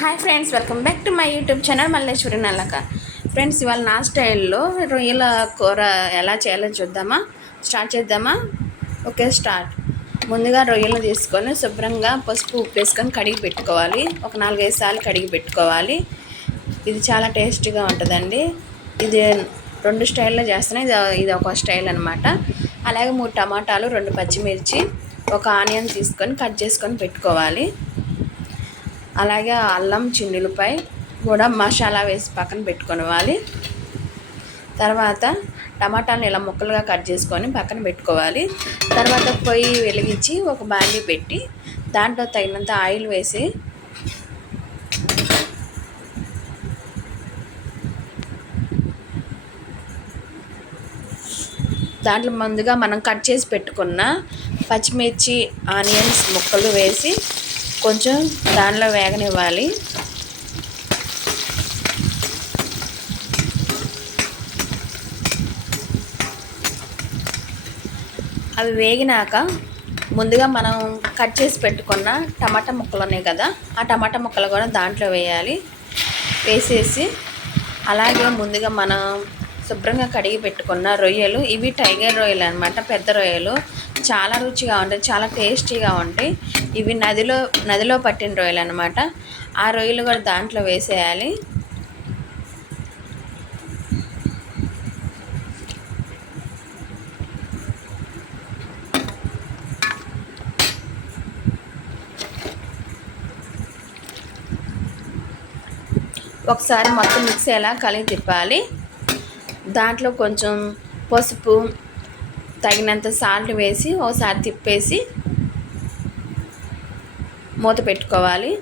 Hi friends welcome back to my YouTube channel Malleswari నల్లక. Friends ఇవాళ నా స్టైల్లో రొయ్యల కూర ఎలా చేయాలో చూద్దామా? స్టార్ట్ చేద్దామా? Okay start. ముందుగా రొయ్యలు తీసుకొని శుభ్రంగా పసుపు ఉప్పు వేసుకొని కడిగి పెట్టుకోవాలి. ఒక నాలుగైదు సార్లు కడిగి పెట్టుకోవాలి. ఇది చాలా టేస్టీగా ఉంటుందండి. ఇది రెండు స్టైల్లో చేస్తున్నాయి ఇది ఇది ఒక స్టైల్ అనమాట అలాగే మూడు టమాటాలు రెండు పచ్చిమిర్చి ఒక ఆనియన్ తీసుకొని కట్ చేసుకొని పెట్టుకోవాలి. అలాగే అల్లం చిన్నులపై కూడా మసాలా వేసి పక్కన పెట్టుకోవాలి తర్వాత టమాటాలను ఇలా ముక్కలుగా కట్ చేసుకొని పక్కన పెట్టుకోవాలి. తర్వాత పొయ్యి వెలిగించి ఒక బాండీ పెట్టి దాంట్లో తగినంత ఆయిల్ వేసి దాంట్లో ముందుగా మనం కట్ చేసి పెట్టుకున్న పచ్చిమిర్చి ఆనియన్స్ ముక్కలు వేసి కొంచెం దానిలో వేగనివ్వాలి. అవి వేగినాక ముందుగా మనం కట్ చేసి పెట్టుకున్న టమాటా ముక్కలు ఉన్నాయి కదా ఆ టమాటా ముక్కలు కూడా దాంట్లో వేయాలి. వేసేసి అలాగే ముందుగా మనం శుభ్రంగా కడిగి పెట్టుకున్న రొయ్యలు ఇవి టైగర్ రొయ్యలు అనమాట పెద్ద రొయ్యలు. చాలా రుచిగా ఉంటాయి చాలా టేస్టీగా ఉంటాయి. ఇవి నదిలో నదిలో పట్టిన రొయ్యలు అనమాట ఆ రొయ్యలు కూడా దాంట్లో వేసేయాలి. ఒకసారి మొత్తం మిక్స్ అయ్యేలా కలిగి తిప్పాలి. దాంట్లో కొంచెం పసుపు తగినంత సాల్ట్ వేసి ఒకసారి తిప్పేసి మూత పెట్టుకోవాలి.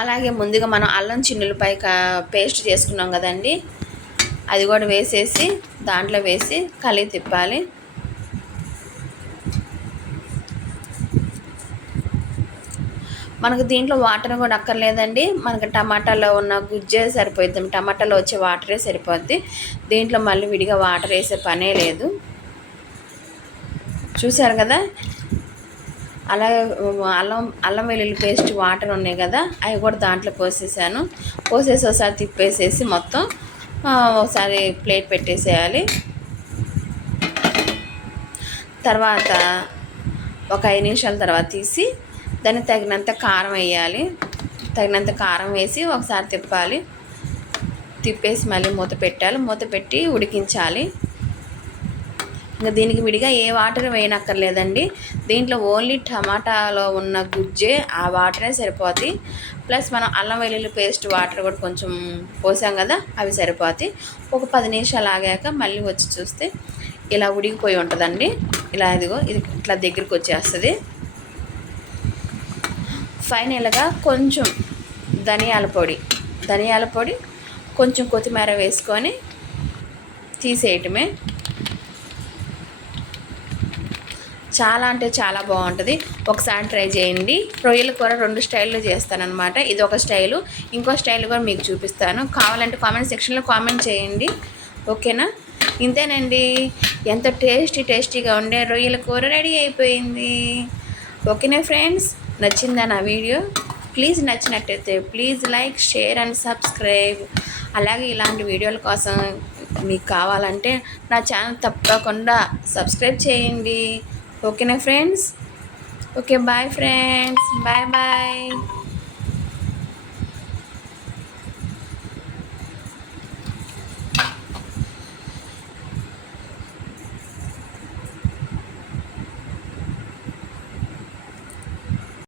అలాగే ముందుగా మనం అల్లం చిన్నులపై పేస్ట్ చేసుకున్నాం కదండి. అది కూడా వేసేసి దాంట్లో వేసి కలిగి తిప్పాలి. మనకు దీంట్లో వాటర్ కూడా అక్కర్లేదండి. మనకు టమాటాలో ఉన్న గుజ్జే సరిపోద్ది టమాటాలో వచ్చే వాటరే సరిపోద్ది. దీంట్లో మళ్ళీ విడిగా వాటర్ వేసే పనే లేదు. చూసారు కదా? అలాగే అల్లం అల్లం వెల్లుల్లి పేస్ట్ వాటర్ ఉన్నాయి కదా? అవి కూడా దాంట్లో పోసేసాను. పోసేసి ఒకసారి తిప్పేసేసి మొత్తం ఒకసారి ప్లేట్ పెట్టేసేయాలి. తర్వాత ఒక ఐదు నిమిషాల తర్వాత తీసి దాన్ని తగినంత కారం వేయాలి. తగినంత కారం వేసి ఒకసారి తిప్పాలి. తిప్పేసి మళ్ళీ మూత పెట్టాలి. మూత పెట్టి ఉడికించాలి. ఇంకా దీనికి విడిగా ఏ వాటర్ వేయనక్కర్లేదండి. దీంట్లో ఓన్లీ టమాటాలో ఉన్న గుజ్జే ఆ వాటరే సరిపోతాయి. ప్లస్ మనం అల్లం వెల్లుల్లి పేస్ట్ వాటర్ కూడా కొంచెం పోసాం కదా అవి సరిపోతాయి. ఒక పది నిమిషాలు ఆగాక మళ్ళీ వచ్చి చూస్తే ఇలా ఉడికిపోయి ఉంటుందండి. ఇలా ఇదిగో ఇది ఇట్లా దగ్గరికి వచ్చేస్తుంది. ఫైనల్గా కొంచెం ధనియాల పొడి ధనియాల పొడి కొంచెం కొత్తిమీర వేసుకొని తీసేయటమే. చాలా అంటే చాలా బాగుంటుంది. ఒకసారి ట్రై చేయండి. రొయ్యల కూర రెండు స్టైల్లో చేస్తానమాట ఇది ఒక స్టైలు. ఇంకో స్టైల్ కూడా మీకు చూపిస్తాను. కావాలంటే కామెంట్ సెక్షన్లో కామెంట్ చేయండి. ఓకేనా? ఇంతేనండి. ఎంత టేస్టీ టేస్టీగా ఉండే రొయ్యల కూర రెడీ అయిపోయింది. ఓకేనా ఫ్రెండ్స్? నచ్చిందా నా వీడియో? ప్లీజ్ నచ్చినట్టయితే please like share and subscribe. అలాగే ఇలాంటి వీడియోల కోసం మీకు కావాలంటే నా ఛానల్ తప్పకుండా సబ్స్క్రైబ్ చేయండి. ఓకేనా friends? Okay bye friends. Bye bye.